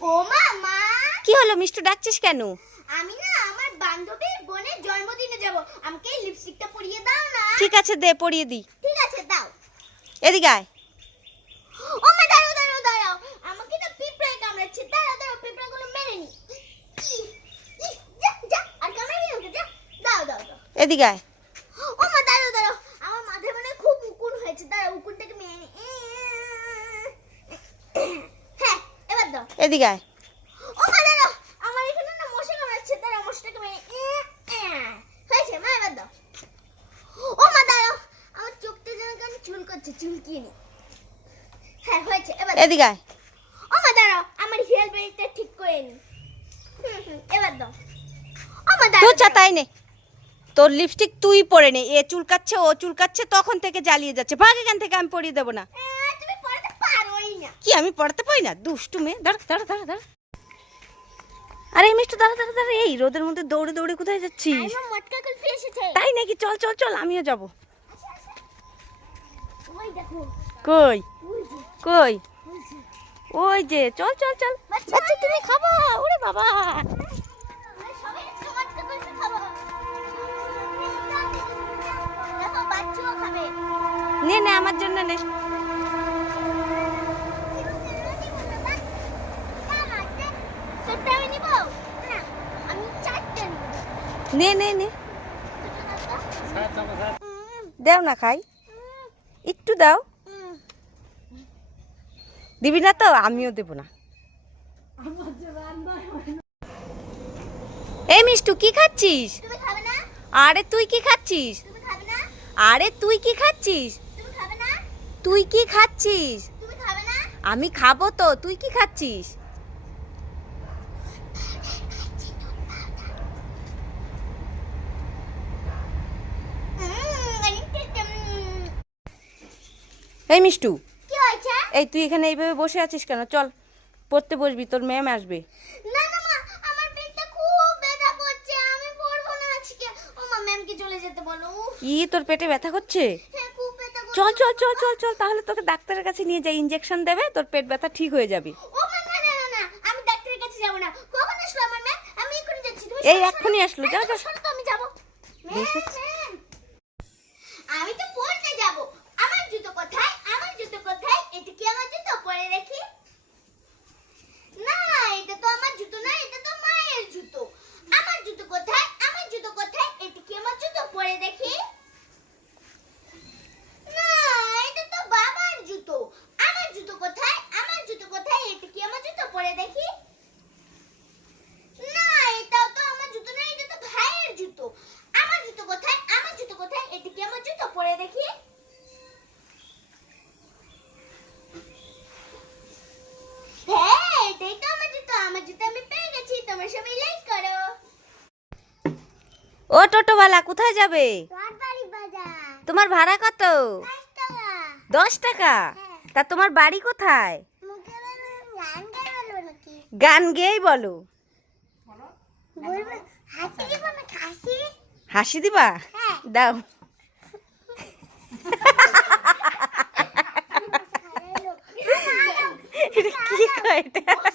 কি হলো মিষ্টু ডাকছিস কেন? আমি না আমার বান্ধবীর বোনের জন্মদিনে যাব। আমাকে লিপস্টিকটা পরিয়ে দাও না। ঠিক আছে দে পরিয়ে দি ঠিক আছে দাও। এদিকে আয়। ও মা দাঁড়াও দাঁড়াও দাঁড়াও। আমাকে তো পিঁপড়ায় কামড়াচ্ছে। দাঁড়াও দাঁড়াও পিঁপড়াগুলো মেরে নি। ই, ই, যা যা আর কামড়াবি ওকে, যা। দাও দাও দাও। এদিকে আয় ও মা দাঁড়াও দাঁড়াও আমার মাথায় মনে হয় খুব উকুন হয়েছে দাঁড়াও উকুনটাকে মেরে নি হ্যাঁ এবার দাও এদিকে আয় ও মা দাঁড়াও আমার এখানে না মশা কামড়াচ্ছে দাঁড়াও মশাটাকে মেরে হয়েছে মা এবার দাও ও মা দাঁড়াও আমার চোখটা যেন কেন চুল করছে চুলকিয়ে নি হ্যাঁ হয়েছে এবার দাও। এদিকে আয়। ও মা দাঁড়াও। আমার হেয়ার ঠিক করে নি। এবার দাও। ও মা তুই দাঁড়াও। চা তাই নে। তোর লিপস্টিক তুই পরে নে। এ চুলকাচ্ছে ও চুলকাচ্ছে তখন থেকে জ্বালিয়ে যাচ্ছে। ভাগ এখান থেকে আমি পরিয়ে দেবো না আহ, তুমি পড়াতে পারোই না। কি আমি পড়াতে পারি না? দুষ্টু মেয়ে। দাঁড়া দাঁড়া দাঁড়া দাঁড়া। আরে মিষ্টু দাঁড়া দাঁড়া দাঁড়া। এই রোদের মধ্যে দৌড়ে দৌড়ে কোথায় যাচ্ছিস? তাই নাকি? চল চল চল আমিও যাব। কই? কই? ওই যে। চল চল চল। বাচ্চা। তুমি খাবা? ওরে বাবা। নে নে আমার জন্য নে ছোট্ট আমি নিব না আমি চারটে নিব নে নে নে। দাও না খাই। একটু দাও। দিবি না তো? আমিও দেব না। এই মিষ্টু কি খাচ্ছিস? আরে তুই কি খাচ্ছিস? আরে তুই কি খাচ্ছিস? তুই কি খাচ্ছিস? আমি খাব তো। তুই কি খাচ্ছিস? এই মিষ্টু। এই তুই এখানে এইভাবে বসে আছিস কেন? চল পড়তে বসবি তোর ম্যাম আসবে। না না মা আমার পেটটা খুব ব্যথা করছে আমি পড়ব না আজকে। ও মা ম্যামকে চলে যেতে বলো ই তোর পেটে ব্যথা করছে? হ্যাঁ খুব ব্যথা করছে। চল চল চল চল চল তাহলে তোকে ডাক্তারের কাছে নিয়ে যাই ইঞ্জেকশন দেবে তোর পেট ব্যথা ঠিক হয়ে যাবে। ও মা না না না না দেখি না এটা তো আমার জুতো না এটা তো মায়ের জুতো আমার জুতো কোথায় আমার জুতো কোথায় এটা কি আমার জুতো পরে দেখি ভাইয়ের জুতো আমার জুতো কোথায় আমার জুতো কোথায় আমার জুতো পরে দেখি হ্যাঁ এটাই তো আমার জুতো আমার জুতো আমি পেয়ে গেছি তোমরা সবাই লাইক করো। ও টোটোওয়ালা কোথায় যাবে? তোমার ভাড়া কত? দশ টাকা? তা তোমার বাড়ি কোথায়? গান গেয়েই বলো। হাসি দিব না হাসি? হাসি দিবা? হ্যাঁ। দাও। কি কয় এটা?